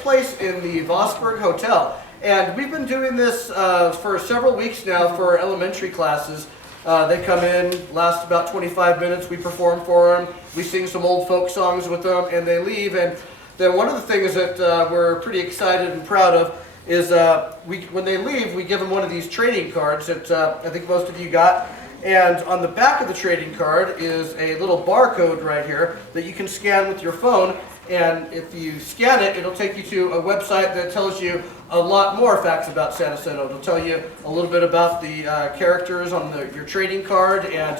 place in the Vosburg Hotel. And we've been doing this for several weeks now for elementary classes. They come in, last about 25 minutes, we perform for them, we sing some old folk songs with them, and they leave. And then one of the things that we're pretty excited and proud of is when they leave, we give them one of these trading cards that I think most of you got. And on the back of the trading card is a little barcode right here that you can scan with your phone. And if you scan it, it'll take you to a website that tells you a lot more facts about San Jacinto. It'll tell you a little bit about the characters on your trading card and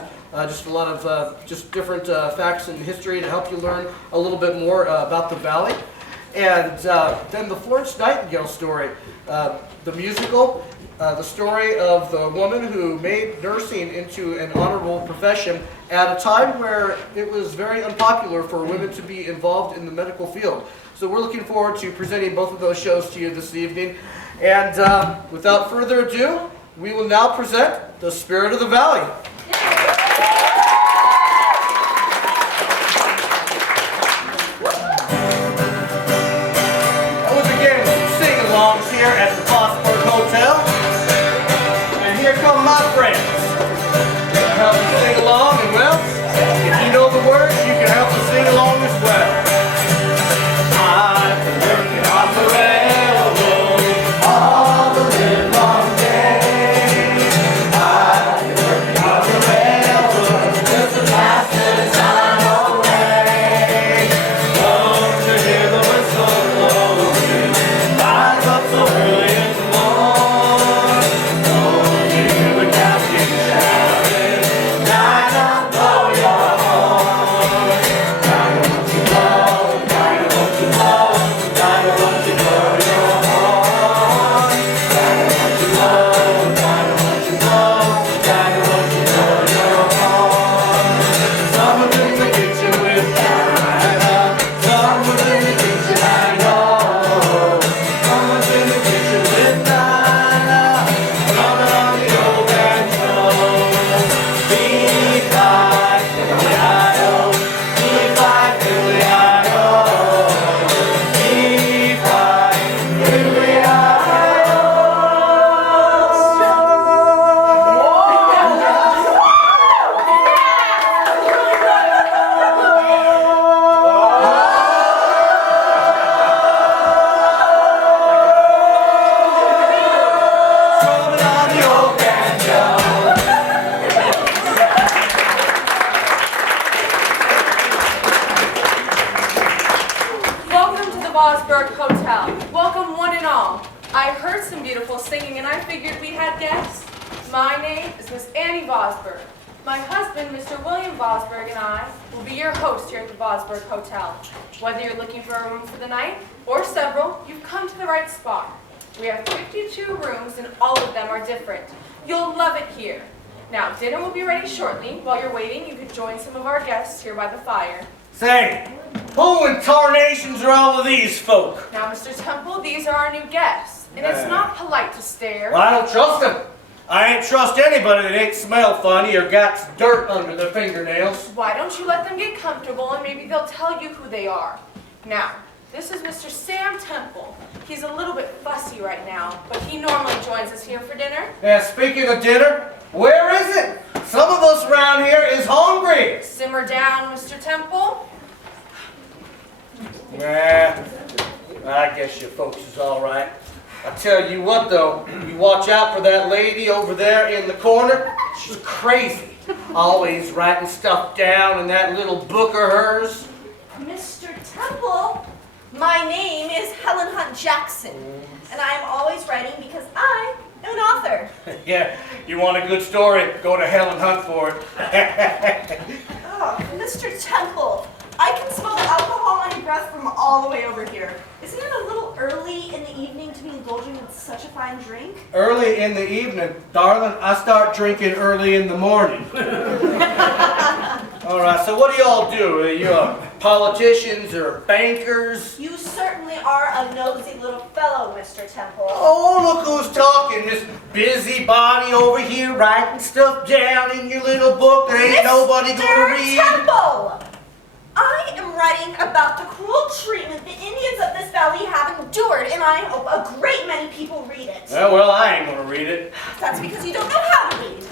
just a lot of just different facts and history to help you learn a little bit more about the valley. And then the Florence Nightingale story, the musical, the story of the woman who made nursing into an honorable profession at a time where it was very unpopular for women to be involved in the medical field. So we're looking forward to presenting both of those shows to you this evening. And without further ado, we will now present The Spirit of the Valley. That was again some sing-alongs here at the Vosburg Hotel. And here come my friends. Help us sing along, and well, if you know the words, you can help us sing along as well. I've been working on the railroad all the livelong day. I've been working on the railroad just the last little time away. Don't you hear the whistle blowing? Rise up so early in the morning. Don't you hear the captain shouting? Nine up, blow your horn. Nine up, you blow. Nine up, you blow. Nine up, you blow your horn. Nine up, you blow. Nine up, you blow. Nine up, you blow your horn. Someone's in the kitchen with Dinah. Someone's in the kitchen, I know. Someone's in the kitchen with Dinah. Drumming on the old banjo. B-5, Billy-I-O. B-5, Billy-I-O. B-5, Billy-I-O. Drumming on the old banjo. Welcome to the Vosburg Hotel. Welcome one and all. I heard some beautiful singing and I figured we had guests. My name is Miss Annie Vosburg. My husband, Mr. William Vosburg, and I will be your hosts here at the Vosburg Hotel. Whether you're looking for a room for the night or several, you've come to the right spot. We have 52 rooms and all of them are different. You'll love it here. Now, dinner will be ready shortly. While you're waiting, you could join some of our guests here by the fire. Say, who in tarnations are all of these folk? Now, Mr. Temple, these are our new guests, and it's not polite to stare. Well, I don't trust them. I ain't trust anybody that ain't smell funny or got dirt under their fingernails. Why don't you let them get comfortable and maybe they'll tell you who they are. Now, this is Mr. Sam Temple. He's a little bit fussy right now, but he normally joins us here for dinner. And speaking of dinner, where is it? Some of us around here is hungry. Simmer down, Mr. Temple. Nah, I guess you folks is all right. I tell you what though, you watch out for that lady over there in the corner. She's crazy. Always writing stuff down in that little book of hers. Mr. Temple, my name is Helen Hunt Jackson, and I am always writing because I am an author. Yeah, you want a good story, go to Helen Hunt for it. Oh, Mr. Temple, I can smell alcohol on your breath from all the way over here. Isn't it a little early in the evening to be indulging in such a fine drink? Early in the evening, darling, I start drinking early in the morning. All right, so what do y'all do? Are you politicians or bankers? You certainly are a nosy little fellow, Mr. Temple. Oh, look who's talking. This busybody over here writing stuff down in your little book that ain't nobody gonna read. Mr. Temple! I am writing about the cruel treatment the Indians of this valley have endured, and I hope a great many people read it. Well, I ain't gonna read it. That's because you don't know how to read.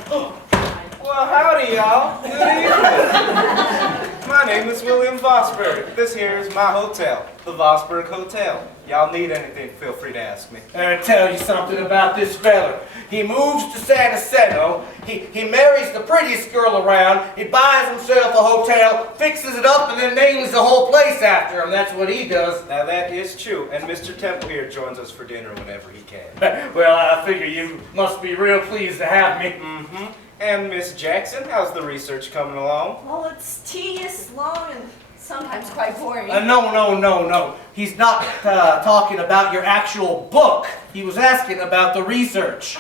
Well, howdy, y'all. Good evening. My name is William Vosberg. This here is my hotel, the Vosberg Hotel. Y'all need anything, feel free to ask me. I'll tell you something about this fella. He moves to San Jacinto, he marries the prettiest girl around, he buys himself a hotel, fixes it up, and then names the whole place after him. That's what he does. Now that is true, and Mr. Temple here joins us for dinner whenever he can. Well, I figure you must be real pleased to have me. Mm-hmm. And Miss Jackson, how's the research coming along? Well, it's tedious, long, and sometimes quite boring. No. He's not talking about your actual book. He was asking about the research.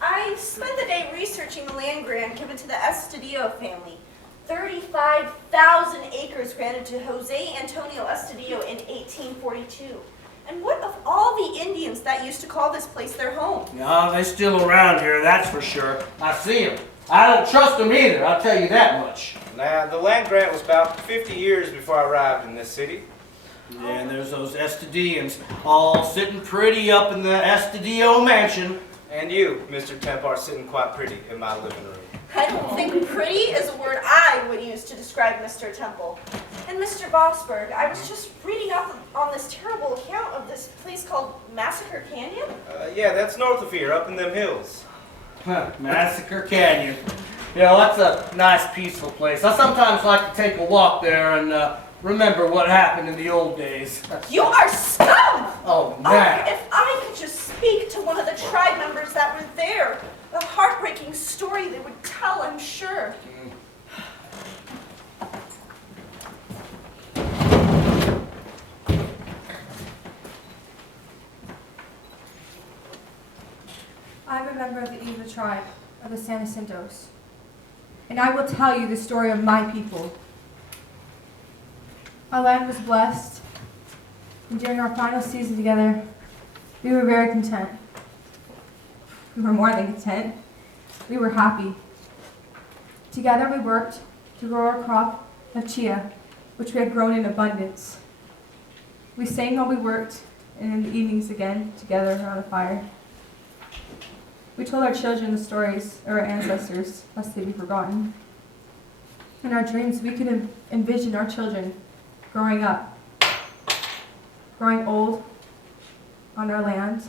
I spent the day researching the land grant given to the Estudillo family. 35,000 acres granted to Jose Antonio Estudillo in 1842. And what of all the Indians that used to call this place their home? No, they're still around here, that's for sure. I see them. I don't trust them either, I'll tell you that much. Now, the land grant was about 50 years before I arrived in this city. Yeah, and there's those Estudillians all sitting pretty up in the Estudillo mansion. And you, Mr. Temple, are sitting quite pretty in my living room. I don't think pretty is a word I would use to describe Mr. Temple. And Mr. Vosberg, I was just reading up on this terrible account of this place called Massacre Canyon. Yeah, that's north of here, up in them hills. Huh, Massacre Canyon. You know, that's a nice, peaceful place. I sometimes like to take a walk there and remember what happened in the old days. You are scum! Oh, man. Oh, if I could just speak to one of the tribe members that were there, the heartbreaking story they would tell, I'm sure. I'm a member of the Eva tribe of the San Jacintos, and I will tell you the story of my people. Our land was blessed, and during our final season together, we were very content. We were more than content. We were happy. Together we worked to grow our crop of chia, which we had grown in abundance. We sang while we worked, and in the evenings again, together around a fire. We told our children the stories of our ancestors, lest they be forgotten. In our dreams, we could envision our children growing up, growing old on our land,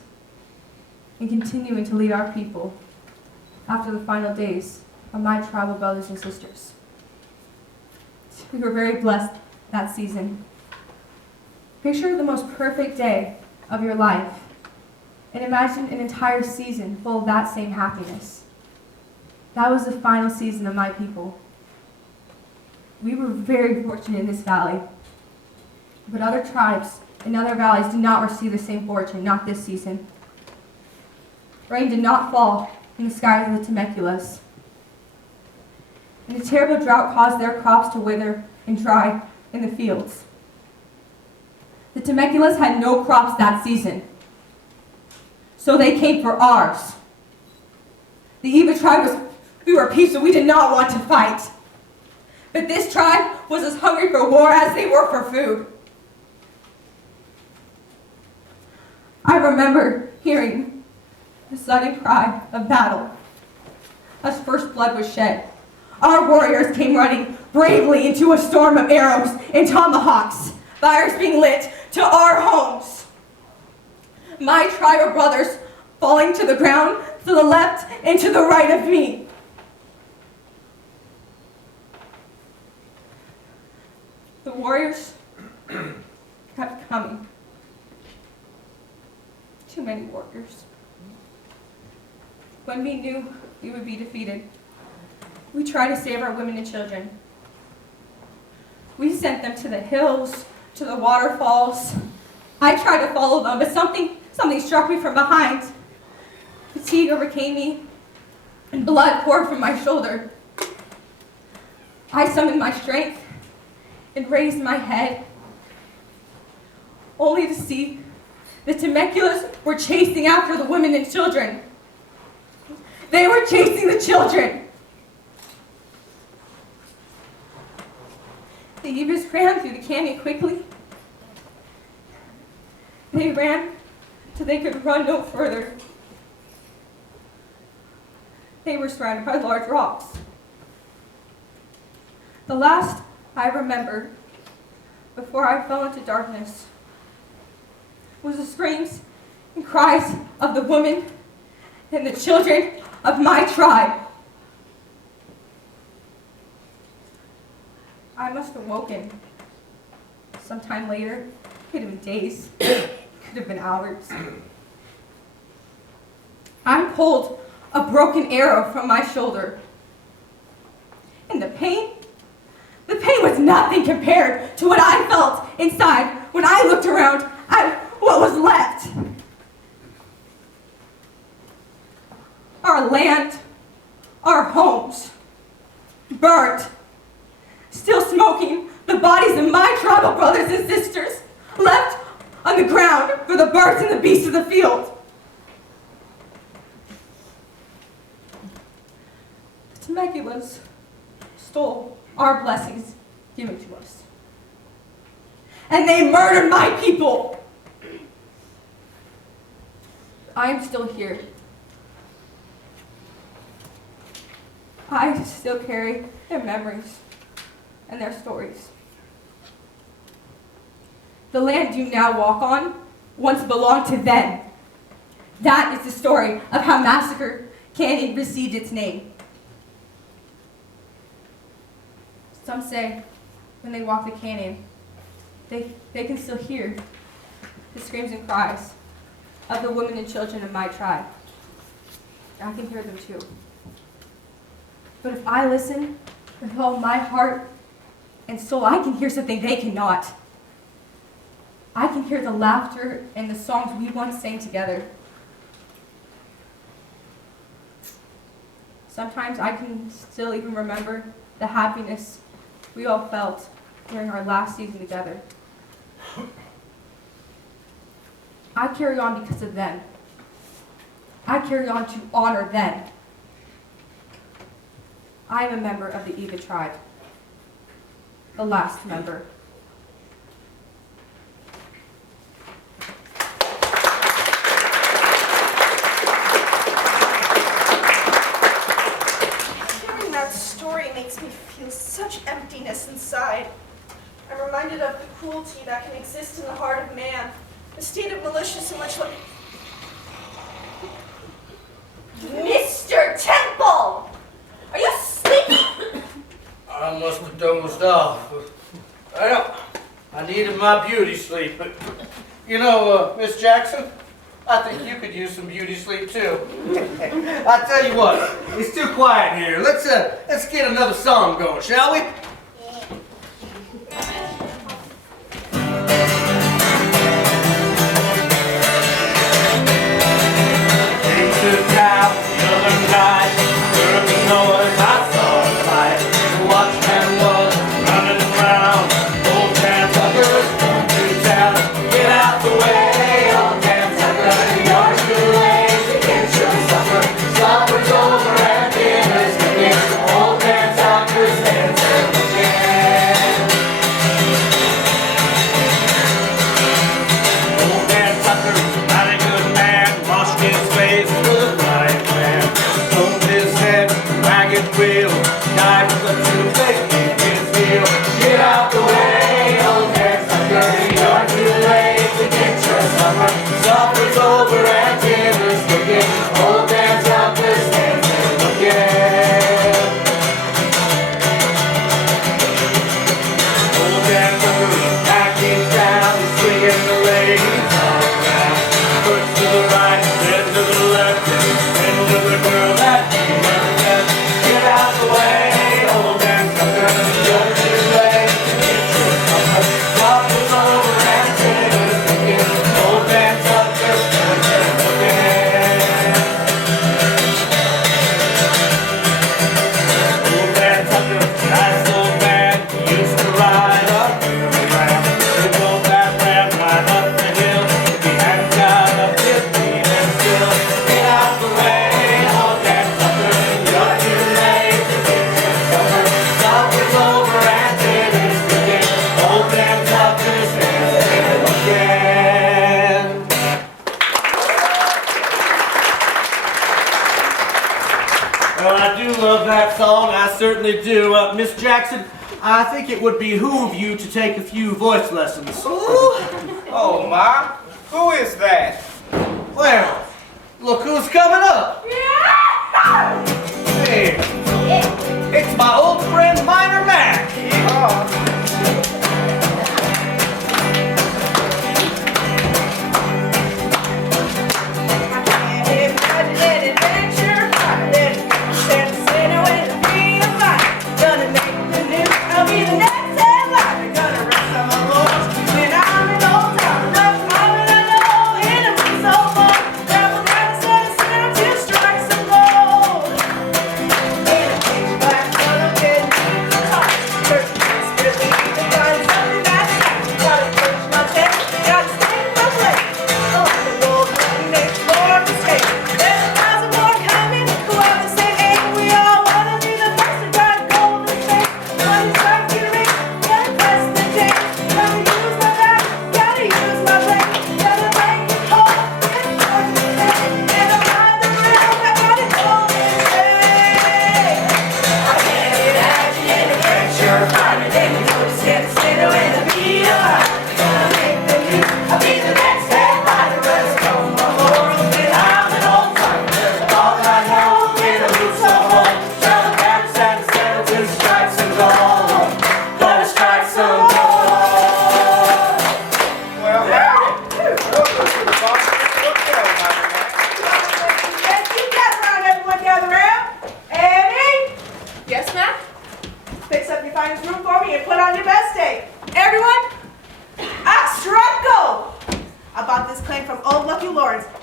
and continuing to lead our people after the final days of my tribal brothers and sisters. We were very blessed that season. Picture the most perfect day of your life, and imagine an entire season full of that same happiness. That was the final season of my people. We were very fortunate in this valley, but other tribes in other valleys did not receive the same fortune, not this season. Rain did not fall in the skies of the Temecula's, and a terrible drought caused their crops to wither and dry in the fields. The Temecula's had no crops that season, so they came for ours. The Eva tribe we were peaceful, we did not want to fight. But this tribe was as hungry for war as they were for food. I remember hearing the sudden cry of battle as first blood was shed. Our warriors came running bravely into a storm of arrows and tomahawks, fires being lit to our homes. My tribal brothers falling to the ground, to the left and to the right of me. The warriors kept coming. Too many warriors. When we knew we would be defeated, we tried to save our women and children. We sent them to the hills, to the waterfalls. I tried to follow them, but something struck me from behind. Fatigue overcame me, and blood poured from my shoulder. I summoned my strength and raised my head, only to see the Temecula's were chasing after the women and children. They were chasing the children. The Evers ran through the canyon quickly. They ran till they could run no further. They were surrounded by large rocks. The last I remember, before I fell into darkness, was the screams and cries of the women and the children of my tribe. I must have woken sometime later. Could have been days, could have been hours. I pulled a broken arrow from my shoulder. And the pain was nothing compared to what I felt inside when I looked around at what was left. Our land, our homes, burnt, still smoking, the bodies of my tribal brothers and sisters left on the ground for the birds and the beasts of the field. The Temecula's stole our blessings given to us. And they murdered my people. I am still here. I still carry their memories and their stories. The land you now walk on once belonged to them. That is the story of how Massacre Canyon received its name. Some say when they walk the canyon, they can still hear the screams and cries of the women and children of my tribe. I can hear them too. But if I listen with all my heart and soul, I can hear something they cannot. I can hear the laughter and the songs we once sang together. Sometimes I can still even remember the happiness we all felt during our last season together. I carry on because of them. I carry on to honor them. I am a member of the Eva tribe, the last member. Hearing that story makes me feel such emptiness inside. I'm reminded of the cruelty that can exist in the heart of man, a state of malicious and much like... Mr. Temple! Are you sleeping? I must have dozed off. I needed my beauty sleep, but you know, Miss Jackson, I think you could use some beauty sleep too. I tell you what, it's too quiet here. Let's get another song going, shall we? do love that song. I certainly do. Miss Jackson, I think it would behoove you to take a few voice lessons. Oh, Ma, who is that? Well, look who's coming up. Hey, it's my old friend Minor Mac. Oh.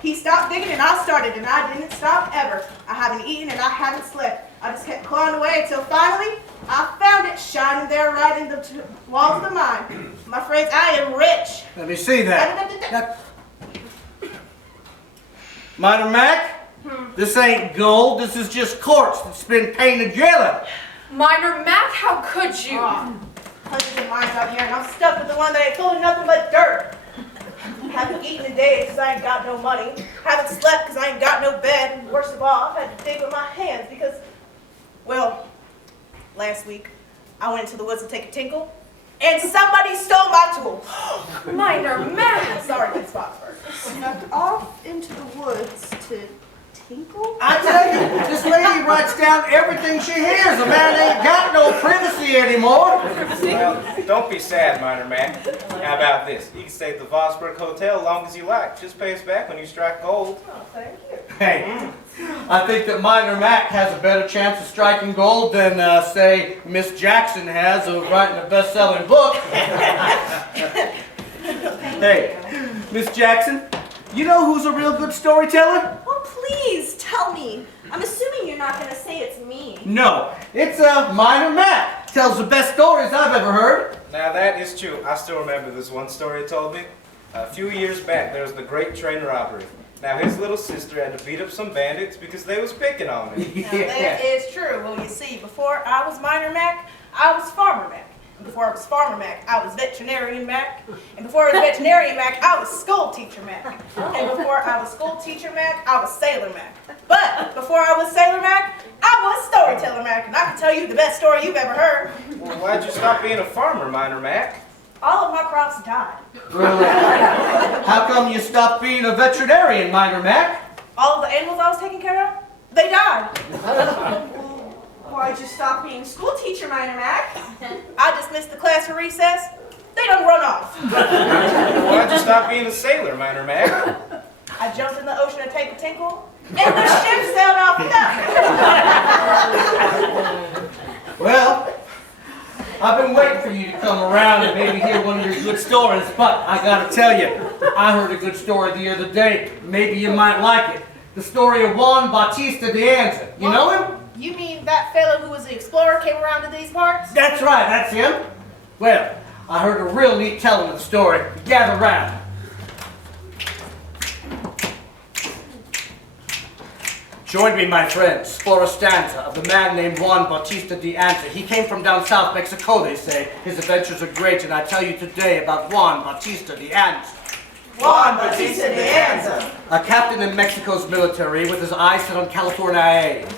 He stopped digging and I started, and I didn't stop ever. I haven't eaten and I haven't slept. I just kept clawing away until finally I found it shining there right in the walls of the mine. My friends, I am rich. Let me see that. Minor Mac, this ain't gold. This is just quartz that's been painted yellow. Minor Mac, how could you? Hundreds of mines out here, and I'm stuck with the one that ain't full of nothing but dirt. Haven't eaten in days because I ain't got no money. Haven't slept because I ain't got no bed. And worst of all, I've had to dig with my hands because, well, last week I went into the woods to take a tinkle, and somebody stole my tool. Minor Mac! Sorry, Miss Foxford. Snuck off into the woods to tinkle? I tell you, this lady writes down everything she hears. A man ain't got no privacy anymore. Well, don't be sad, Minor Mac. How about this? You can stay at the Vosburg Hotel as long as you like. Just pay us back when you strike gold. Oh, thank you. Hey, I think that Minor Mac has a better chance of striking gold than, say, Miss Jackson has of writing a best-selling book. Hey, Miss Jackson, you know who's a real good storyteller? Oh, please tell me. I'm assuming you're not going to say it's me. No, it's Minor Mac. Tells the best stories I've ever heard. Now that is true. I still remember this one story he told me. A few years back, there was the Great Train Robbery. Now his little sister had to beat up some bandits because they was picking on him. Now, that is true. Well, you see, before I was Minor Mac, I was Farmer Mac. And before I was Farmer Mac, I was Veterinarian Mac. And before I was Veterinarian Mac, I was School Teacher Mac. And before I was School Teacher Mac, I was Sailor Mac. But before I was Sailor Mac, I was Storyteller Mac. And I can tell you the best story you've ever heard. Well, why'd you stop being a farmer, Minor Mac? All of my crops died. How come you stopped being a veterinarian, Minor Mac? All of the animals I was taking care of, they died. Why'd you stop being School Teacher, Minor Mac? I dismissed the class for recess. They done run off. Why'd you stop being a sailor, Minor Mac? I jumped in the ocean to take a tinkle, and the ship sailed off without me. Well, I've been waiting for you to come around and maybe hear one of your good stories, but I gotta tell you, I heard a good story the other day. Maybe you might like it. The story of Juan Bautista de Anza. You know him? You mean that fellow who was the explorer came around to these parts? That's right, that's him. Well, I heard a real neat telling of the story. Gather round. Join me, my friends, for a stanza of the man named Juan Bautista de Anza. He came from down south Mexico, they say. His adventures are great, and I tell you today about Juan Bautista de Anza. Juan Bautista de Anza. A captain in Mexico's military with his eyes set on California.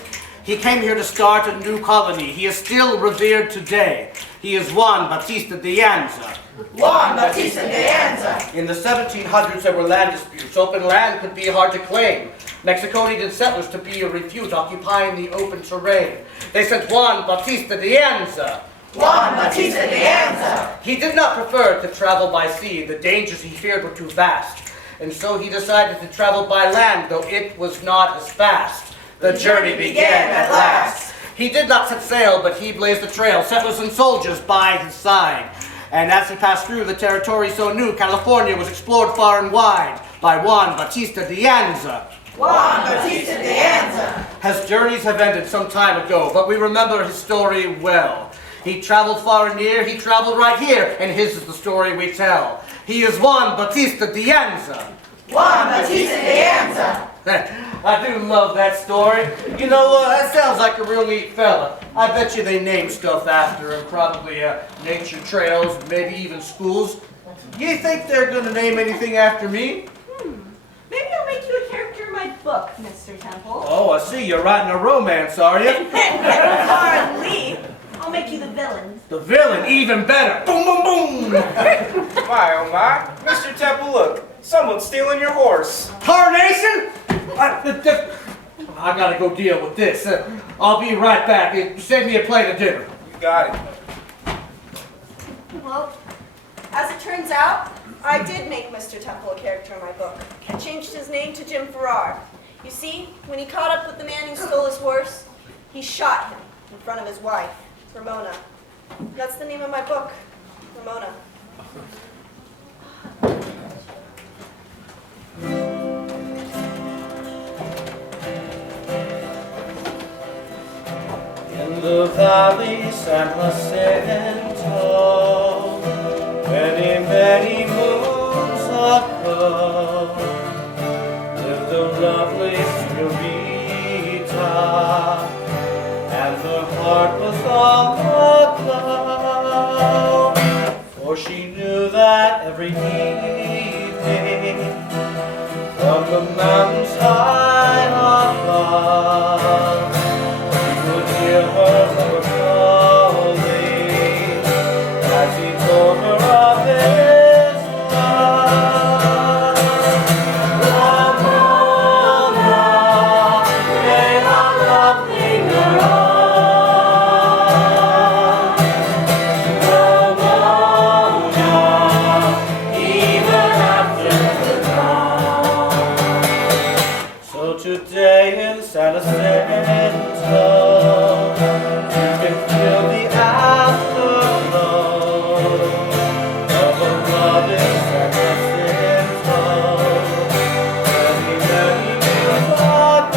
He came here to start a new colony. He is still revered today. He is Juan Bautista de Anza. Juan Bautista de Anza. In the 1700s, there were land disputes. Open land could be hard to claim. Mexico needed settlers to be a refuge, occupying the open terrain. They sent Juan Bautista de Anza. Juan Bautista de Anza. He did not prefer to travel by sea. The dangers he feared were too vast. And so he decided to travel by land, though it was not as fast. The journey began at last. He did not set sail, but he blazed the trail, settlers and soldiers by his side. And as he passed through the territory so new, California was explored far and wide by Juan Bautista de Anza. Juan Bautista de Anza. His journeys have ended some time ago, but we remember his story well. He traveled far and near, he traveled right here, and his is the story we tell. He is Juan Bautista de Anza. Juan Bautista de Anza. I do love that story. You know, that sounds like a real neat fella. I bet you they named stuff after him, probably nature trails, maybe even schools. You think they're going to name anything after me? Maybe I'll make you a character in my book, Mr. Temple. Oh, I see. You're writing a romance, are you? Hardly. I'll make you the villain. The villain, even better. Boom, boom, boom. My, oh my. Mr. Temple, look. Someone's stealing your horse. Tarnation? I gotta go deal with this. I'll be right back. Save me a plate of dinner. You got it. Well, as it turns out, I did make Mr. Temple a character in my book. I changed his name to Jim Farrar. You see, when he caught up with the man who stole his horse, he shot him in front of his wife, Ramona. That's the name of my book, Ramona. In the valley San Jacinto, many, many moons ago, lived a lovely señorita, and her heart was all aglow, for she knew that every evening, from the mountains high above, hear her lover calling as he told her of his love. Ramona, may our love linger on. Ramona, even after the dawn. So today in San Jacinto, feel the afterglow of a loving San Jacinto. Many, many years ago.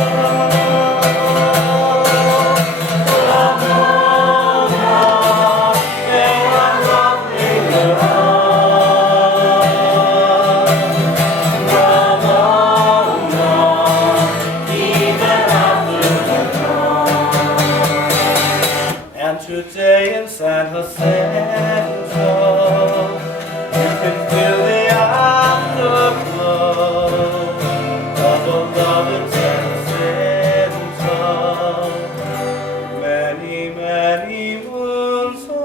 Ramona, may our love linger on. Ramona, even after the dawn. And today in San Jacinto, you can feel the afterglow of a loving San Jacinto, many, many moons ago.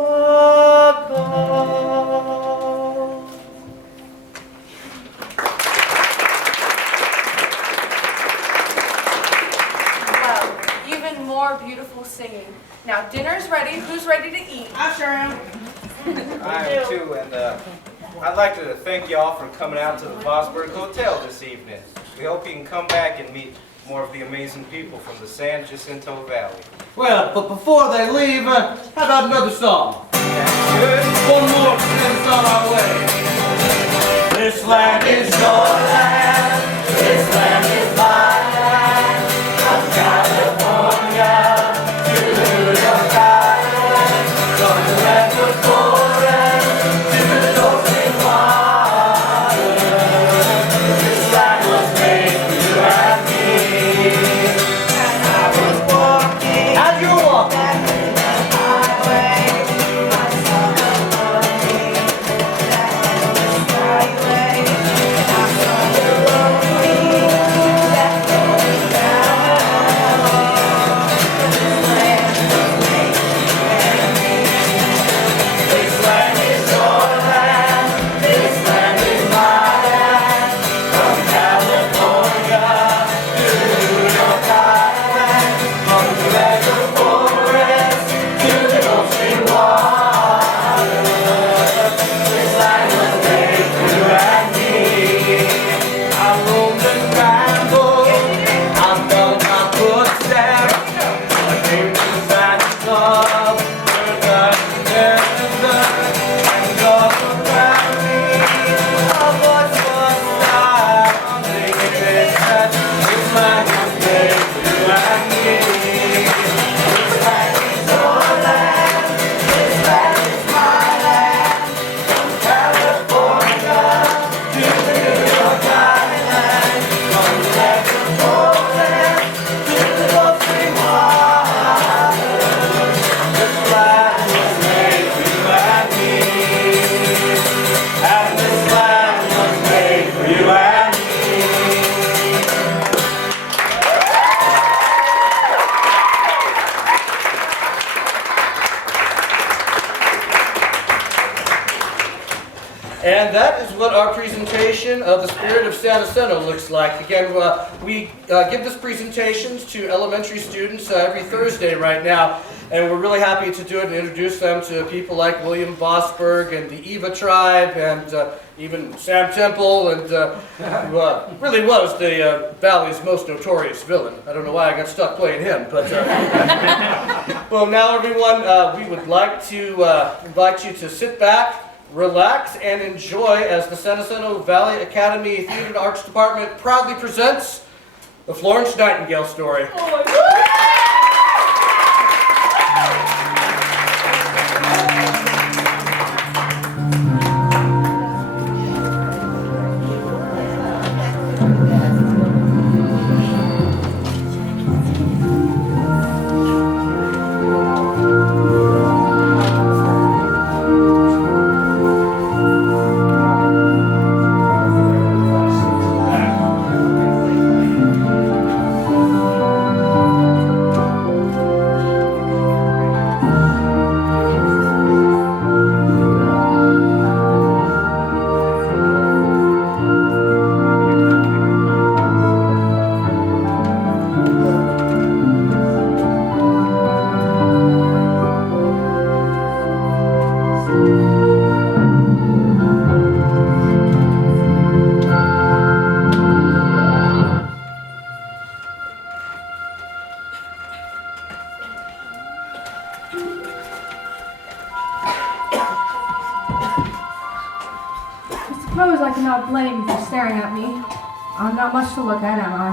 Well, even more beautiful singing. Now dinner's ready. Who's ready to eat? I sure am. I am too, and I'd like to thank you all for coming out to the Vosburg Hotel this evening. We hope you can come back and meet more of the amazing people from the San Jacinto Valley. Well, but before they leave, how about another song? Good. One more to send us on our way. This land is your land. This land is my land. From California to New York Island, from the redwood forest to the ocean water. This land was made for you and me. And I was walking As you walk, back in the highway. I saw the monkey that endless skyway. And I saw the function of the Spirit of San Jacinto looks like. Again, we give this presentations to elementary students every Thursday right now, and we're really happy to do it and introduce them to people like William Vosburgh and the Eva tribe and even Sam Temple, and who really was the Valley's most notorious villain. I don't know why I got stuck playing him, but well, now everyone, we would like to invite you to sit back, relax, and enjoy as the San Jacinto Valley Academy Theater and Arts Department proudly presents the Florence Nightingale story. I suppose I cannot blame you for staring at me. I'm not much to look at, am I?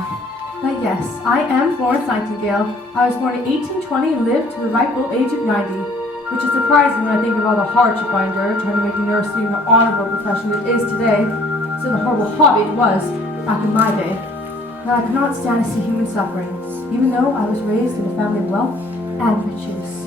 But yes, I am Florence Nightingale. I was born in 1820 and lived to the ripe old age of 90, which is surprising when I think of all the hardship I endured trying to make nursing the honorable profession it is today, instead of the horrible hobby it was back in my day. But I could not stand to see human sufferings, even though I was raised in a family of wealth and riches.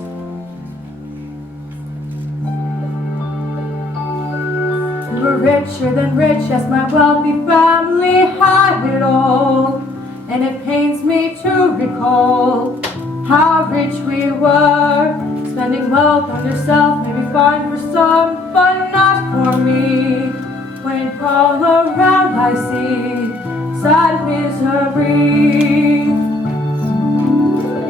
We were richer than rich, yes, my wealthy family had it all. And it pains me to recall how rich we were. Spending wealth on yourself may be fine for some, but not for me. When all around I see sad misery,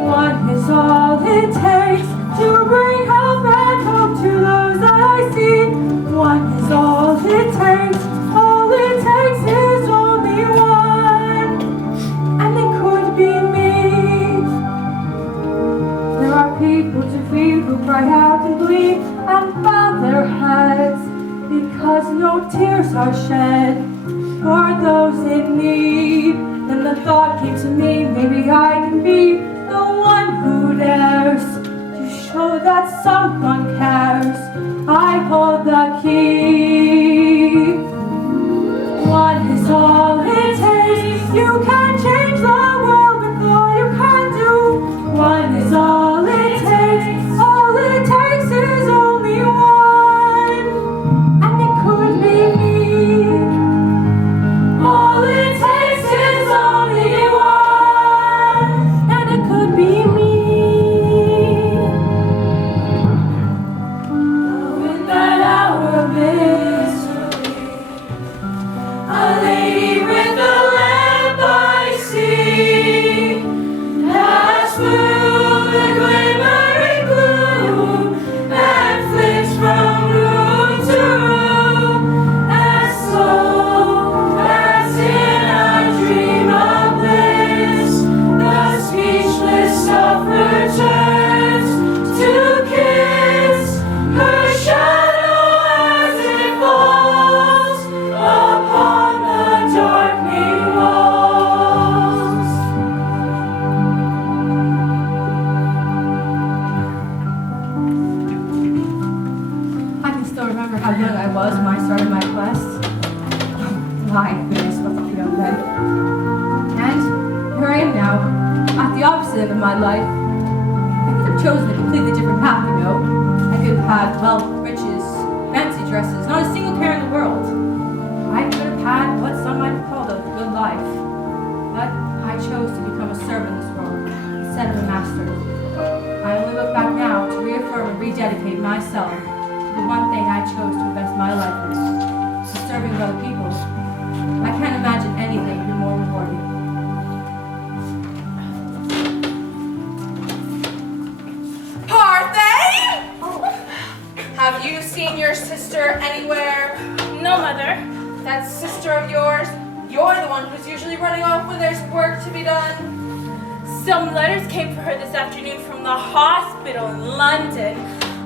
one is all it takes to bring help and hope to those that I see. One is all it takes is only one, and it could be me. There are people to feed who cry out and bleed and bow their heads, because no tears are shed for those in need. Then the thought came to me, maybe I can be the one who dares to show that someone cares. I hold the key. One is all it takes. You can change the world with all you can do. One is all it takes. All it takes is only one, and it could be me. All it takes is only one, and it could be me. In that hour of misery, a lady with a lamp I see pass through the glimmering gloom and flits from room to room, and so as in a dream of bliss, the speechless sufferer turns to kiss her shadow as it falls upon the darkening walls. I can still remember how young I was when I started my quest. My goodness, what's a young then? And here I am now, at the opposite end of my life. I could have chosen a completely different path, you know. I could have had wealth, riches, fancy dresses, not a single care in the world. I could have had what some might have called a good life. But I chose to become a servant in this world, instead of a master. I only look back now to reaffirm and rededicate myself to the one thing I chose to invest my life in, to serving other people. can't imagine anything be more rewarding. Parthay! Have you seen your sister anywhere? No, Mother. That sister of yours? You're the one who's usually running off when there's work to be done. Some letters came for her this afternoon from the hospital in London.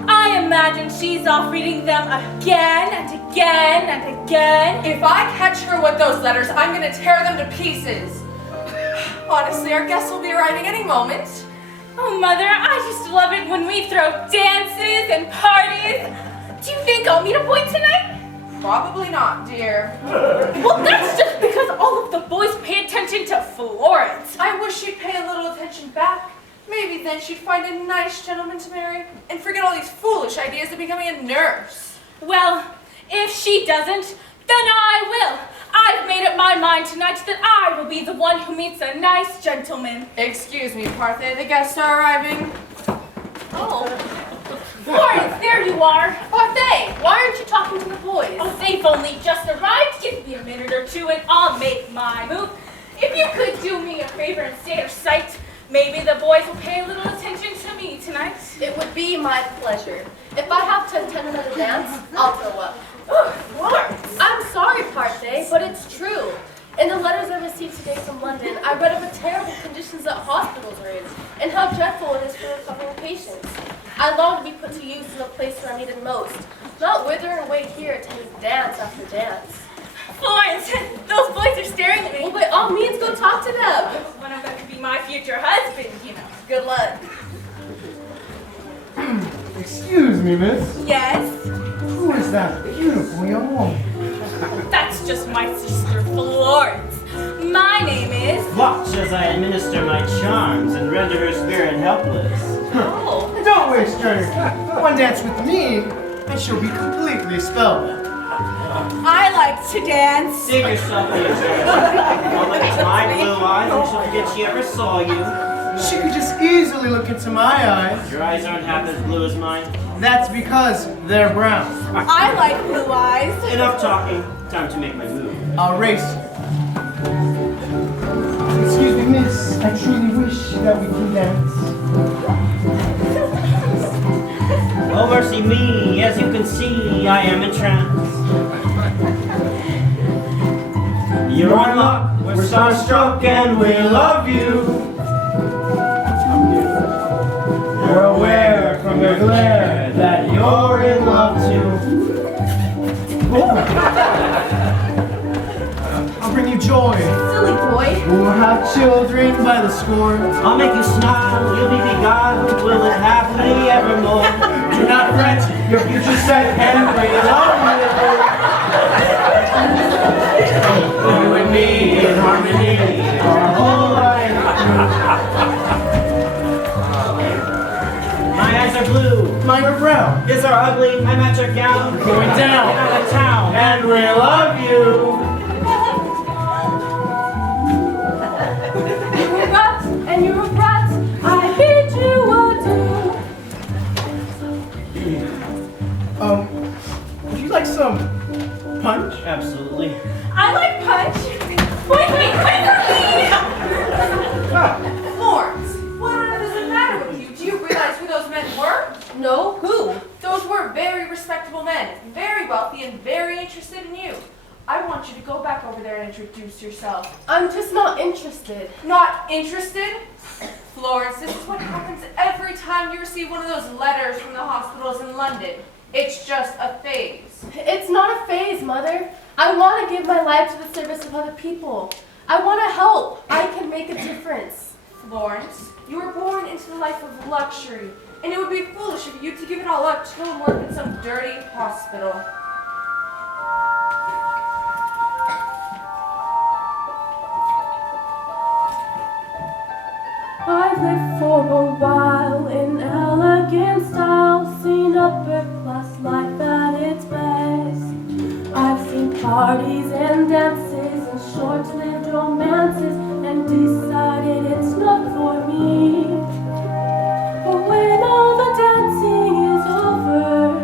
I imagine she's off reading them again and again and again. If I catch her with those letters, I'm gonna tear them to pieces. Honestly, our guests will be arriving any moment. Oh, Mother, I just love it when we throw dances and parties. Do you think I'll meet a boy tonight? Probably not, dear. Well, that's just because all of the boys pay attention to Florence. I wish she'd pay a little attention back. Maybe then she'd find a nice gentleman to marry and forget all these foolish ideas of becoming a nurse. Well, if she doesn't, then I will. I've made up my mind tonight that I will be the one who meets a nice gentleman. Excuse me, Parthay, the guests are arriving. Oh. Florence, there you are. Parthay, why aren't you talking to the boys? Oh, they've only just arrived. Give me a minute or two and I'll make my move. If you could do me a favor and stay out of sight, maybe the boys will pay a little attention to me tonight. It would be my pleasure. If I have to attend another dance, I'll throw up. Florence! I'm sorry, Parthay, but it's true. In the letters I received today from London, I read of the terrible conditions that hospitals are in, and how dreadful it is for recovering patients. I long to be put to use in the place where I'm needed most, not wither and wait here attending dance after dance. Florence, those boys are staring at me. Well, by all means, go talk to them. One of them could be my future husband, you know. Good luck. Excuse me, miss. Yes? Who is that beautiful young woman? That's just my sister Florence. My name is... Watch as I administer my charms and render her spirit helpless. Oh. Don't waste your one dance with me, and she'll be completely spellbound. I like to dance. Save yourself a little. I'll look at my blue eyes and she'll forget she ever saw you. She could just easily look into my eyes. Your eyes aren't half as blue as mine. That's because they're brown. I like blue eyes. Enough talking. Time to make my move. I'll race you. Excuse me, miss. I truly wish that we could dance. Oh, mercy me. As you can see, I am entranced. You're in luck. We're starstruck and we love you. You're aware from your glare that you're in love too. I'll bring you joy. Silly boy. We'll have children by the score. I'll make you smile. You'll be beguiled. We'll live happily evermore. Do not fret. Your future set and we love you. You and me in harmony. Our whole life. My eyes are blue. Mine are brown. His are ugly. I match your gown. We're going down. Get out of town. And we love you. You're a rat, and you're a brat. I bid you adieu. Would you like some punch? Absolutely. I like punch. Wait, Florence, what on earth is the matter with you? Do you realize who those men were? No, who? Those were very respectable men, very wealthy and very interested in you. I want you to go back over there and introduce yourself. I'm just not interested. Not interested? Florence, this is what happens every time you receive one of those letters from the hospitals in London. It's just a phase. It's not a phase, Mother. I want to give my life to the service of other people. I want to help. I can make a difference. Florence, you were born into the life of luxury, and it would be foolish of you to give it all up to go and work in some dirty hospital. I've lived for a while in elegant style, seen upper class life at its best. I've seen parties and dances and short-lived romances, and decided it's not for me. But when all the dancing is over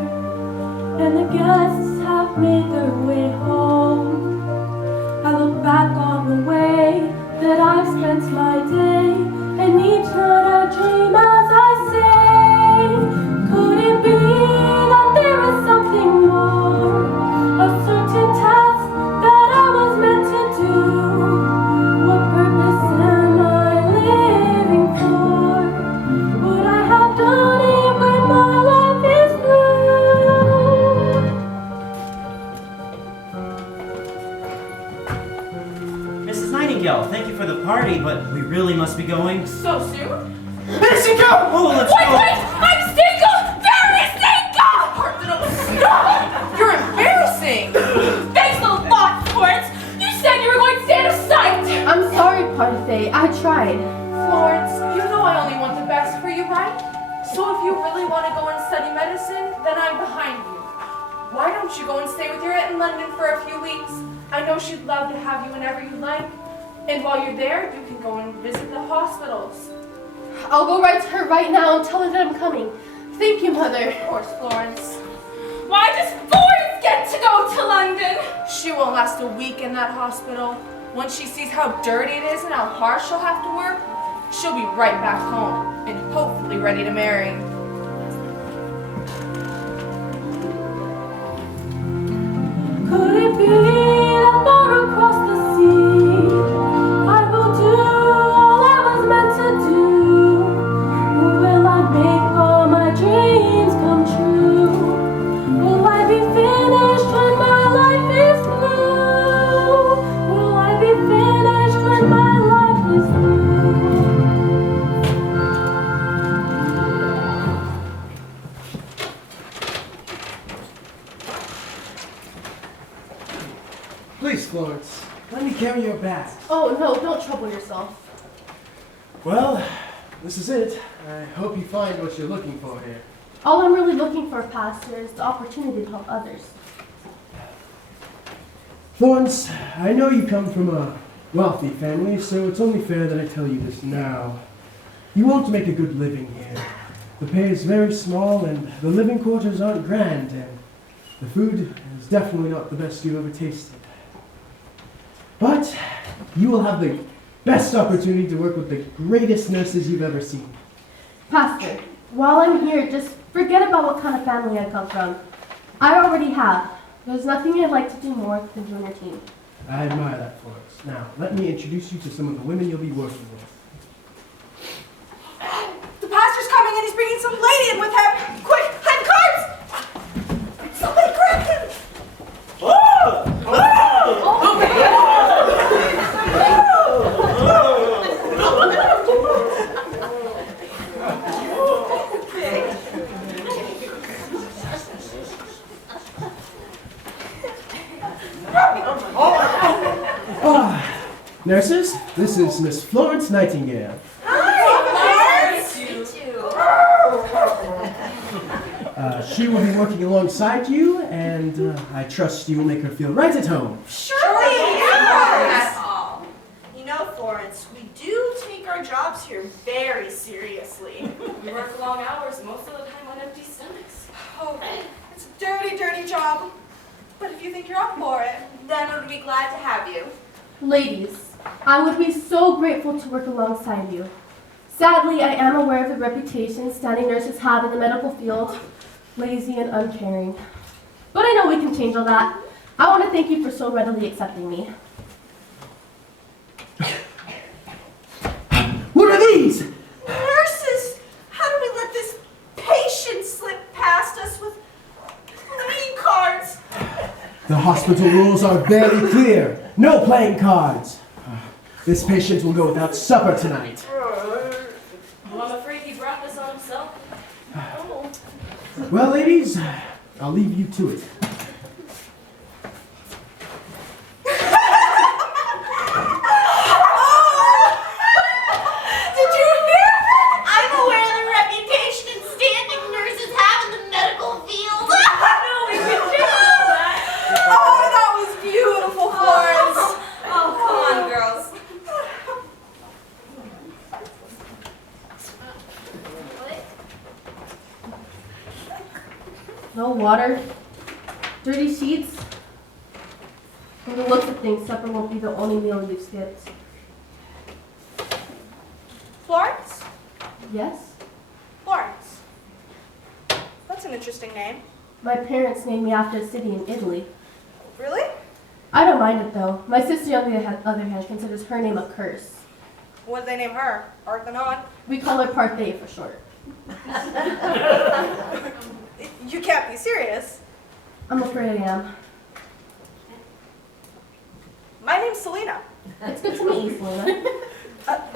and the guests have made their way home, I look back that I've spent my day, and each night I dream as I say, could it be that there is something more, a certain task that I was meant to do? What purpose am I living for? Would I have done it when my life is through? Mrs. Nightingale, thank you for the party, but we really must be going. So soon? There she goes! Oh, let's Wait, go! I'm single! Very single! Stop! You're embarrassing! Thanks a lot, Florence! You said you were going to stay out of sight! I'm sorry, Parfait. I tried. Florence, you know I only want the best for you, right? So if you really want to go and study medicine, then I'm behind you. Why don't you go and stay with your aunt in London for a few weeks? I know she'd love to have you whenever you like. And while you're there, you can go and visit the hospitals. I'll go right to her right now and tell her that I'm coming. Thank you, Mother. Of course, Florence. Why does Florence get to go to London? She won't last a week in that hospital. Once she sees how dirty it is and how hard she'll have to work, she'll be right back home and hopefully ready to marry. Could it be that far across the sea, I will do all I was meant to do? Will I make all my dreams come true? Will I be finished when my life is through? Will I be finished when my life is through? Please, Florence, let me carry your bag. Oh, no, don't trouble yourself. Well, this is it. I hope you find what you're looking for here. All I'm really looking for, Pastor, is the opportunity to help others. Florence, I know you come from a wealthy family, so it's only fair that I tell you this now. You won't make a good living here. The pay is very small, and the living quarters aren't grand, and the food is definitely not the best you've ever tasted. But you will have the best opportunity to work with the greatest nurses you've ever seen. Pastor, while I'm here, just forget about what kind of family I come from. I already have. There's nothing I'd like to do more than join your team. I admire that, Florence. Now, let me introduce you to some of the women you'll be working with. The pastor's coming and he's bringing some lady in with him. Quick, hide cards! Somebody grab him! Nurses, this is Miss Florence Nightingale. She will be working alongside you, and I trust you will make her feel right at home. Surely, yes! You know, Florence, we do take our jobs here very seriously. We work long hours, most of the time on empty stomachs. Oh, it's a dirty, dirty job. But if you think you're up for it, Then we'd be glad to have you. Ladies, I would be so grateful to work alongside you. Sadly, I am aware of the reputation standing nurses have in the medical field, lazy and uncaring. But I know we can change all that. I want to thank you for so readily accepting me. What are these? Nurses, how do we let this patient slip past us with playing cards? The hospital rules are very clear. No playing cards. This patient will go without supper tonight. Well, I'm afraid he brought this on himself. Oh. Well, ladies, I'll leave you to it. Did you hear? I'm aware of the reputation standing nurses have in the medical field. No, we could do that. oh, that was beautiful, Florence. Oh, come on, girls. No water, dirty sheets. From the looks of things, supper won't be the only meal you've skipped. Florence? Yes? Florence. That's an interesting name. My parents named me after a city in Italy. Really? I don't mind it though. My sister, on the other hand, considers her name a curse. What did they name her? Parthenon? We call her Parthay for short. You can't be serious. I'm afraid I am. My name's Selena. It's good to meet you, Selena.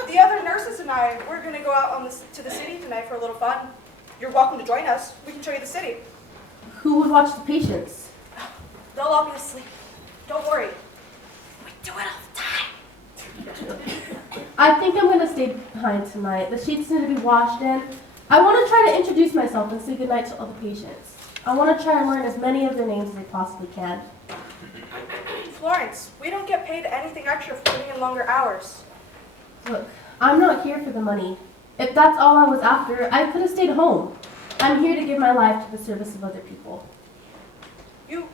The other nurses and I, we're going to go out to the city tonight for a little fun. You're welcome to join us. We can show you the city. Who would watch the patients? They'll all be asleep. Don't worry. We do it all the time. I think I'm going to stay behind tonight. The sheets need to be washed in. I want to try to introduce myself and say goodnight to all the patients. I want to try and learn as many of their names as I possibly can. Florence, we don't get paid anything extra for putting in longer hours. Look, I'm not here for the money. If that's all I was after, I could have stayed home. I'm here to give my life to the service of other people. You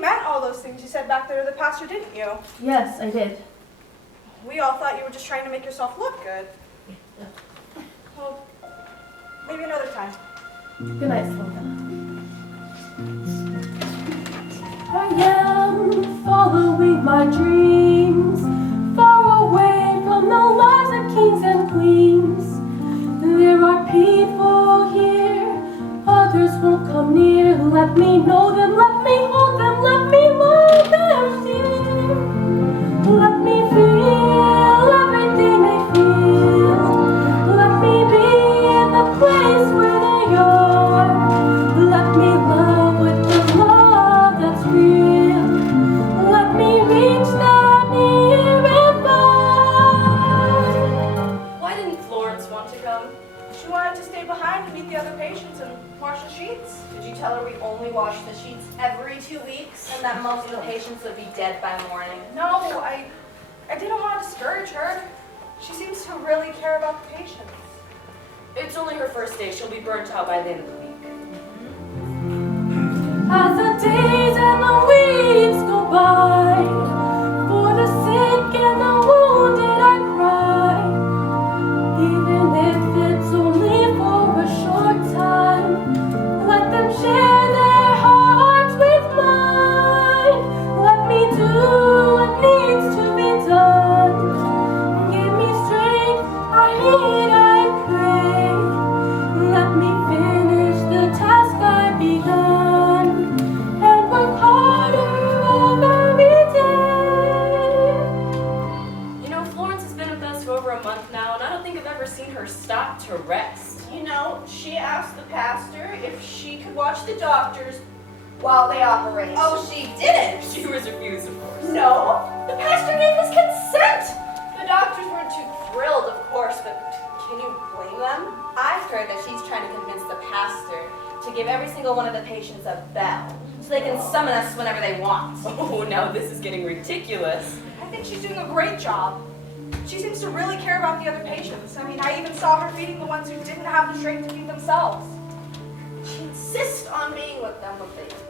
meant all those things you said back there to the pastor, didn't you? Yes, I did. We all thought you were just trying to make yourself look good. Well, maybe another time. Good night, Selena. I am following my dreams, far away from the lives of kings and queens. There are people here, others won't come near. Let me know them, let me hold them, let me love them dear. Let me feel everything they feel. Let me be in the place where they are. Let me love with the love that's real. Let me reach that near and far. Why didn't Florence want to come? She wanted to stay behind to meet the other patients and wash the sheets. Did you tell her we only wash the sheets every 2 weeks and that most of the patients would be dead by morning? No, I didn't want to discourage her. She seems to really care about the patients. It's only her first day. She'll be burnt out by the end of the week. As the days and the weeks go by, for the sick and the wounded I cry. Even if it's only for a short time, let them share their hearts with mine. Let me do what needs to be done. Give me strength, I need, I pray. Let me finish the task I've begun and work harder every day. You know, Florence has been with us for over a month now, and I don't think I've ever seen her stop to rest. You know, she asked the pastor if she could watch the doctors while they operate. Oh, she didn't! She was refused, of course. No, the pastor gave his consent. The doctors weren't too thrilled, of course, but can you blame them? I've heard that she's trying to convince the pastor to give every single one of the patients a bell so they can summon us whenever they want. Oh, now this is getting ridiculous. I think she's doing a great job. She seems to really care about the other patients. I mean, I even saw her feeding the ones who didn't have the strength to feed themselves. She insists on being with them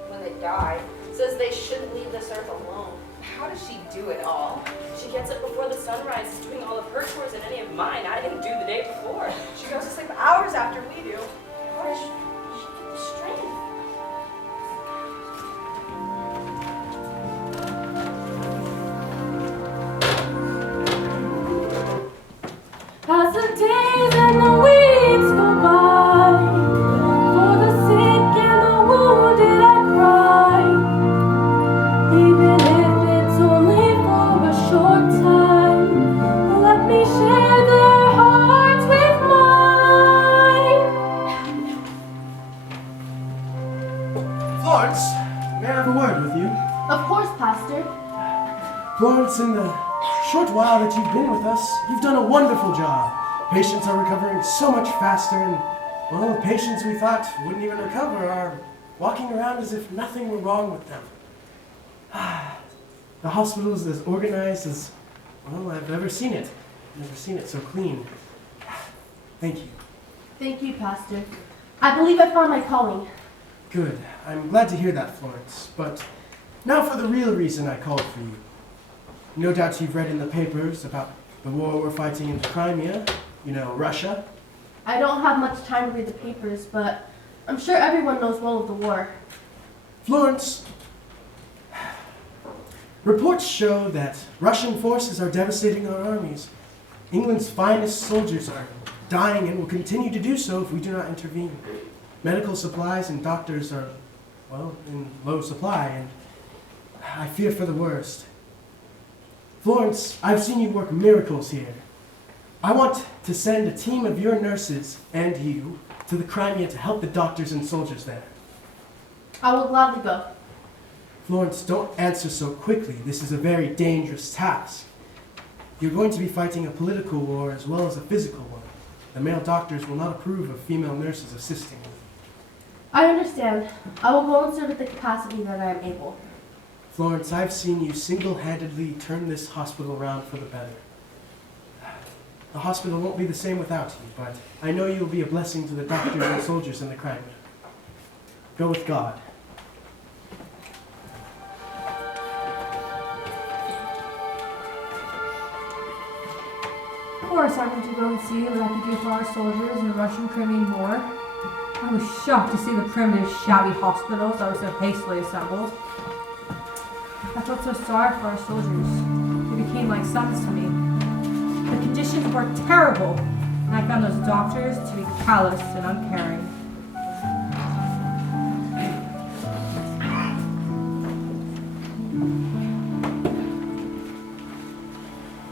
when they die. Says they shouldn't leave this earth alone. How does she do it all? She gets up before the sun rises, doing all of her chores and any of mine I didn't do the day before. She goes to sleep hours after we do. How does she get the strength? As the days and the weeks go by, for the sick and the wounded I cry. Even if it's only for a short time, let me share their hearts with mine. Florence, may I have a word with you? Of course, Pastor. Florence, in the short while that you've been with us, you've done a wonderful job. Patients are recovering so much faster, and, well, the patients we thought wouldn't even recover are walking around as if nothing were wrong with them. The hospital is as organized as, well, I've ever seen it. Never seen it so clean. Thank you. Thank you, Pastor. I believe I found my calling. Good. I'm glad to hear that, Florence. But now for the real reason I called for you. No doubt you've read in the papers about the war we're fighting in Crimea. You know, Russia? I don't have much time to read the papers, but I'm sure everyone knows well of the war. Florence, reports show that Russian forces are devastating our armies. England's finest soldiers are dying and will continue to do so if we do not intervene. Medical supplies and doctors are, well, in low supply, and I fear for the worst. Florence, I've seen you work miracles here. I want to send a team of your nurses and you to the Crimea to help the doctors and soldiers there. I will gladly go. Florence, don't answer so quickly. This is a very dangerous task. You're going to be fighting a political war as well as a physical one. The male doctors will not approve of female nurses assisting. I understand. I will go and serve at the capacity that I am able. Florence, I've seen you single-handedly turn this hospital around for the better. The hospital won't be the same without you, but I know you'll be a blessing to the doctors and soldiers in the Crimea. Go with God. Of course, I went to go and see what I could do for our soldiers in the Russian Crimean War. I was shocked to see the primitive, shabby hospitals that were so hastily assembled. I felt so sorry for our soldiers. They became like sons to me. The conditions were terrible, and I found those doctors to be callous and uncaring.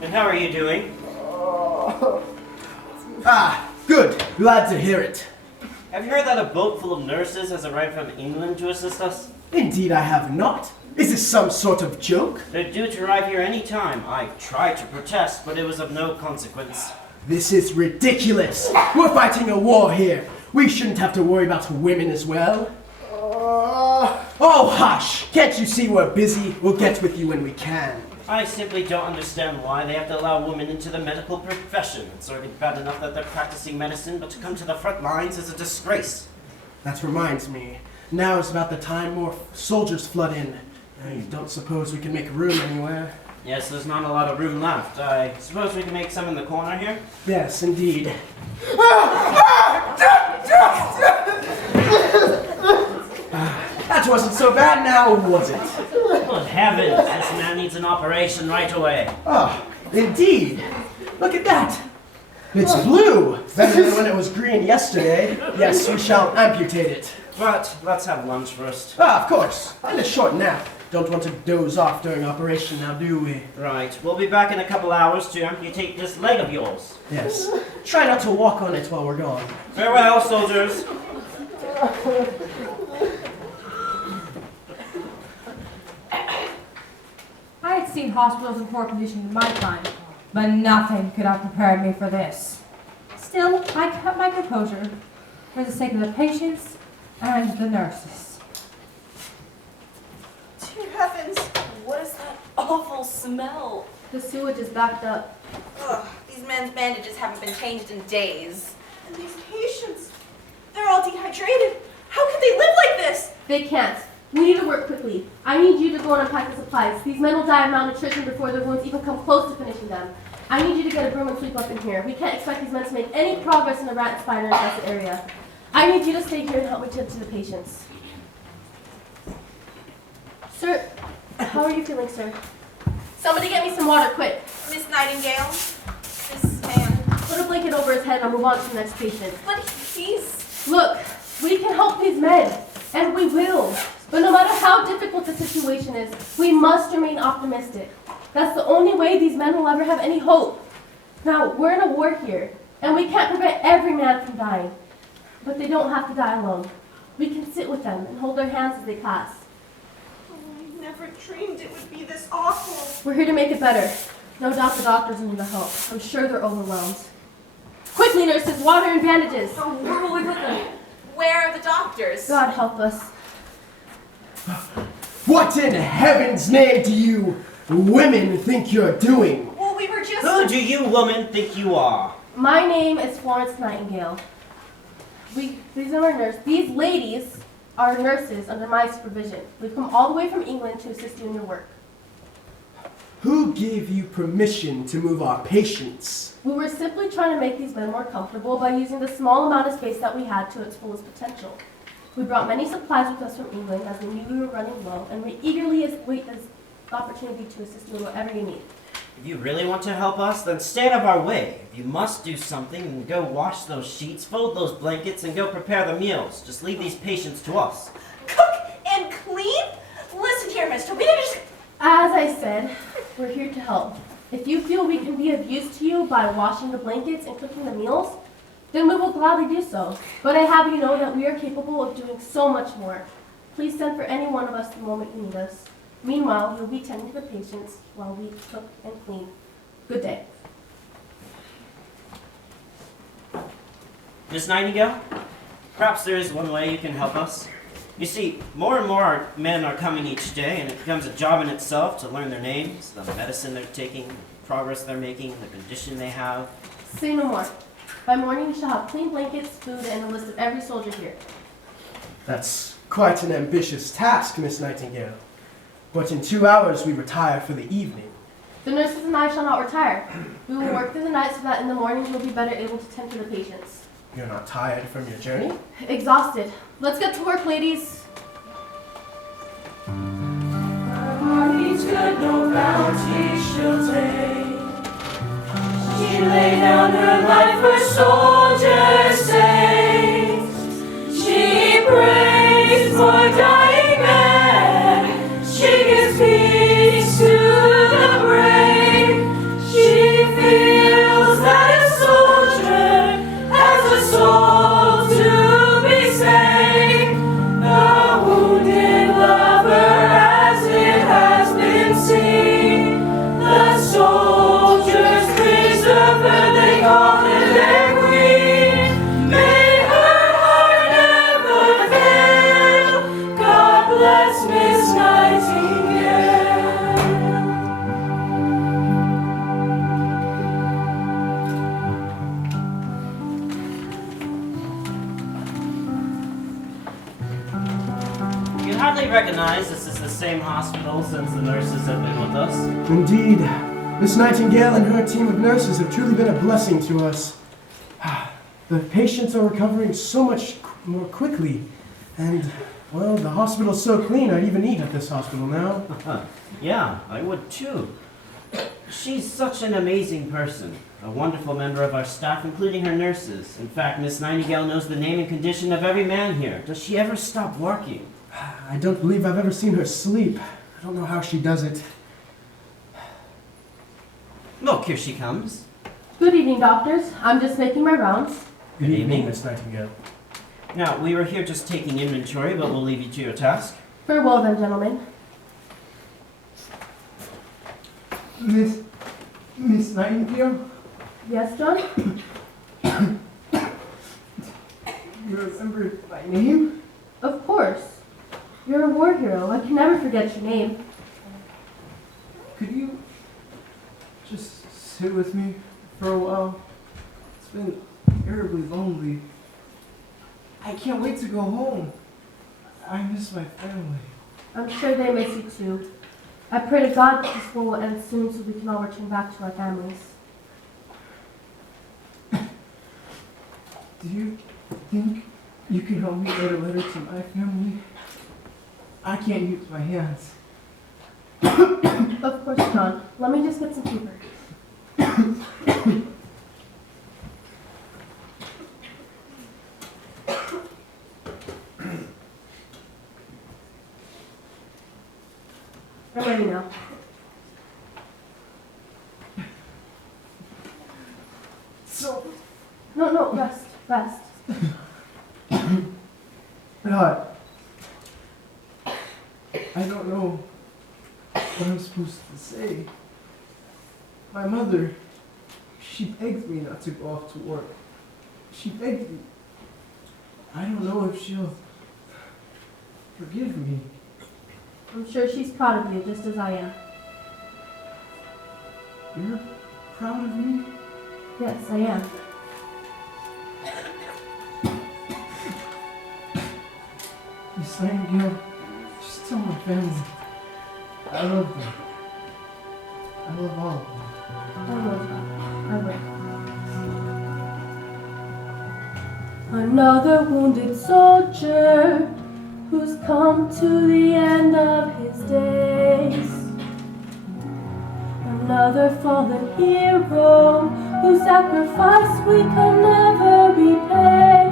And how are you doing? Ah, good. Glad to hear it. Have you heard that a boat full of nurses has arrived from England to assist us? Indeed, I have not. Is this some sort of joke? They're due to arrive here any time. I tried to protest, but it was of no consequence. This is ridiculous. We're fighting a war here. We shouldn't have to worry about women as well. Oh, hush! Can't you see we're busy? We'll get with you when we can. I simply don't understand why they have to allow women into the medical profession. It's already bad enough that they're practicing medicine, but to come to the front lines is a disgrace. That reminds me. Now is about the time more soldiers flood in. I don't suppose we can make room anywhere. Yes, there's not a lot of room left. I suppose we can make some in the corner here? Yes, indeed. That wasn't so bad now, was it? Good heavens, this man needs an operation right away. Ah, indeed. Look at that. It's blue. Better than when it was green yesterday. Yes, we shall amputate it. But let's have lunch first. Ah, of course. And a short nap. Don't want to doze off during operation now, do we? Right, we'll be back in a couple hours to amputate this leg of yours. Yes. Try not to walk on it while we're gone. Farewell, soldiers. I had seen hospitals in poor condition in my time, but nothing could have prepared me for this. Still, I kept my composure for the sake of the patients and the nurses. Dear heavens, what is that awful smell? The sewage is backed up. Ugh, these men's bandages haven't been changed in days. And these patients, they're all dehydrated. How could they live like this? They can't. We need to work quickly. I need you to go and unpack the supplies. These men will die of malnutrition before their wounds even come close to finishing them. I need you to get a broom and sweep up in here. We can't expect these men to make any progress in the rat and spider infested area. I need you to stay here and help me tend to the patients. Sir, how are you feeling, sir? Somebody get me some water, quick. Miss Nightingale, this man. Put a blanket over his head and I'll move on to the next patient. But he's... Look, we can help these men, and we will. But no matter how difficult the situation is, we must remain optimistic. That's the only way these men will ever have any hope. Now, we're in a war here, and we can't prevent every man from dying. But they don't have to die alone. We can sit with them and hold their hands as they pass. Oh, I never dreamed it would be this awful. We're here to make it better. No doubt the doctors need the help. I'm sure they're overwhelmed. Quickly, nurses, water and bandages. Oh, where will we put them? Where are the doctors? God help us. What in heaven's name do you women think you're doing? Well, we were just... Who do you women think you are? My name is Florence Nightingale. These are our nurses. These ladies are nurses under my supervision. We've come all the way from England to assist you in your work. Who gave you permission to move our patients? We were simply trying to make these men more comfortable by using the small amount of space that we had to its fullest potential. We brought many supplies with us from England as we knew we were running low, and we eagerly await this opportunity to assist you in whatever you need. If you really want to help us, then stay out of our way. If you must do something, then go wash those sheets, fold those blankets, and go prepare the meals. Just leave these patients to us. Cook and clean? Listen here, mister. We didn't just... As I said, we're here to help. If you feel we can be of use to you by washing the blankets and cooking the meals, then we will gladly do so. But I have you know that we are capable of doing so much more. Please send for any one of us the moment you need us. Meanwhile, you'll be tending to the patients while we cook and clean. Good day. Miss Nightingale, perhaps there is one way you can help us. You see, more and more men are coming each day, and it becomes a job in itself to learn their names, the medicine they're taking, the progress they're making, the condition they have. Say no more. By morning, you shall have clean blankets, food, and a list of every soldier here. That's quite an ambitious task, Miss Nightingale. But in 2 hours we retire for the evening. The nurses and I shall not retire. We will work through the night so that in the morning we'll be better able to tend to the patients. You're not tired from your journey? Exhausted. Let's get to work, ladies. Army's good, no bounty she'll take. She laid down her life for soldiers' sake. She prays for dying men. She gives peace to the brave. She feels that a soldier has a soul to be saved. The wounded lover, as it has been seen. The soldiers preserve her, they call her their queen. May her heart never fail. God bless Miss Nightingale. You hardly recognize this is the same hospital since the nurses have been with us. Indeed. Miss Nightingale and her team of nurses have truly been a blessing to us. The patients are recovering so much more quickly. And, well, the hospital's so clean I'd even eat at this hospital now. Yeah, I would too. She's such an amazing person, a wonderful member of our staff, including her nurses. In fact, Miss Nightingale knows the name and condition of every man here. Does she ever stop working? I don't believe I've ever seen her sleep. I don't know how she does it. Look, here she comes. Good evening, doctors. I'm just making my rounds. Good evening, evening. Miss Nightingale. Now, we were here just taking inventory, but we'll leave you to your task. Farewell then, gentlemen. Miss Nightingale, Yes, John? you remember my name? Of course. You're a war hero. I can never forget your name. Could you just sit with me for a while? It's been terribly lonely. I can't wait to go home. I miss my family. I'm sure they miss you too. I pray to God that this war will end soon so we can all return back to our families. Do you think you can help me write a letter to my family? I can't use my hands. Of course, John. Let me just get some paper. I'm ready now. So, No, rest. God, I don't know what I'm supposed to say. My mother, she begged me not to go off to work. She begged me. I don't know if she'll forgive me. I'm sure she's proud of you, just as I am. You're proud of me? Yes, I am. Miss Nightingale, just tell my family I love them. I love all of them. I will, Papa. I will. Another wounded soldier who's come to the end of his days. Another fallen hero whose sacrifice we can never repay.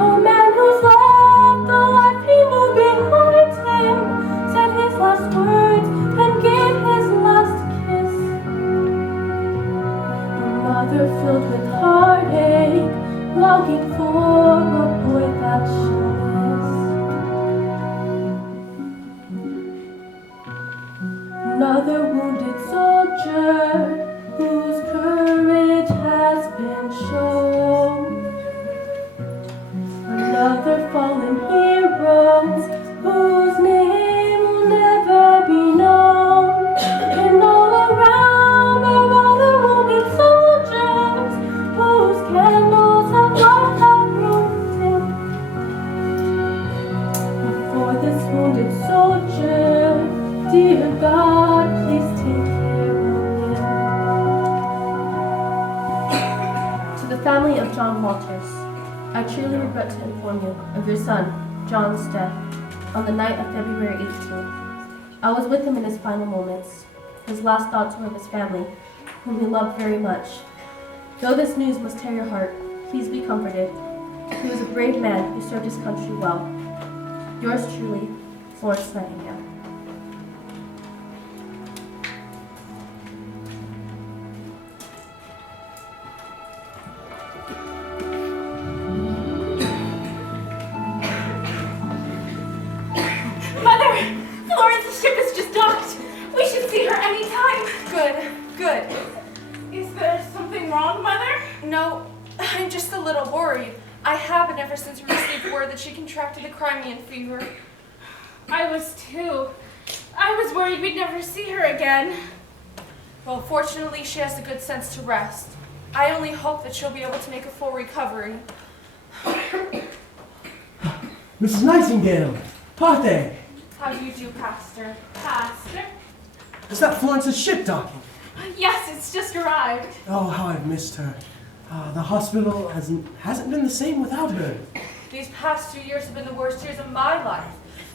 A man who's left the life he knew behind him, said his last words and gave his last kiss. Another filled with heartache, longing for a boy that she'll miss. Another wounded soldier whose courage has been shown. Another fallen hero whose name will never be known. And all around are other wounded soldiers whose candles of light have grown dim. But for this wounded soldier, dear God, please take care of him. To the family of John Walters, I truly regret to inform you of your son, John's death, on the night of February 18th. I was with him in his final moments. His last thoughts were of his family, whom he loved very much. Though this news must tear your heart, please be comforted. He was a brave man who served his country well. Yours truly, Florence Nightingale. Florence's ship has just docked. We should see her anytime. Good. Is there something wrong, Mother? No, I'm just a little worried. I have been ever since we received word that she contracted the Crimean fever. I was too. I was worried we'd never see her again. Well, fortunately, she has the good sense to rest. I only hope that she'll be able to make a full recovery. Mrs. Nightingale, Parthe! How do you do, Pastor? Pastor? Is that Florence's ship docking? Yes, it's just arrived. Oh, how I've missed her. The hospital hasn't been the same without her. These past 2 years have been the worst years of my life.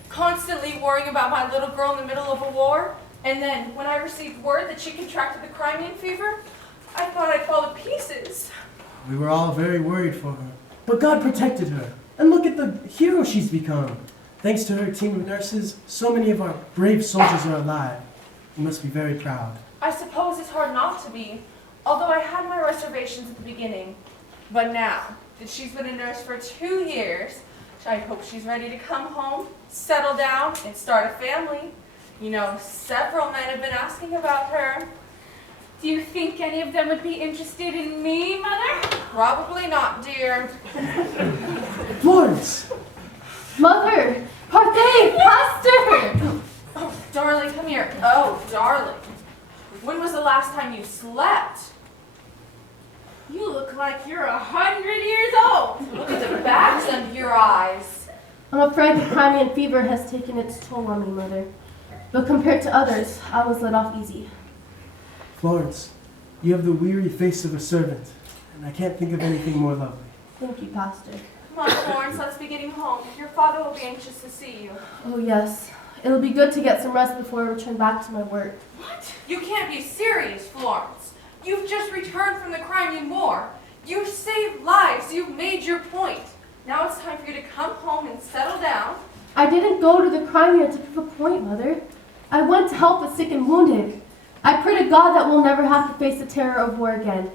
Constantly worrying about my little girl in the middle of a war. And then, when I received word that she contracted the Crimean fever, I thought I'd fall to pieces. We were all very worried for her. But God protected her. And look at the hero she's become. Thanks to her team of nurses, so many of our brave soldiers are alive. You must be very proud. I suppose it's hard not to be, although I had my reservations at the beginning. But now that she's been a nurse for 2 years, I hope she's ready to come home, settle down, and start a family. You know, several men have been asking about her. Do you think any of them would be interested in me, Mother? Probably not, dear. Florence! Mother! Parthe! Pastor! Oh, darling, come here. Oh, darling. When was the last time you slept? You look like you're 100 years old. Look at the bags under your eyes. I'm afraid the Crimean fever has taken its toll on me, Mother. But compared to others, I was let off easy. Florence, you have the weary face of a servant, and I can't think of anything more lovely. Thank you, Pastor. Come on, Florence, let's be getting home. Your father will be anxious to see you. Oh, yes. It'll be good to get some rest before I return back to my work. What? You can't be serious, Florence. You've just returned from the Crimean War. You've saved lives. You've made your point. Now it's time for you to come home and settle down. I didn't go to the Crimea to prove a point, Mother. I went to help the sick and wounded. I pray to God that we'll never have to face the terror of war again,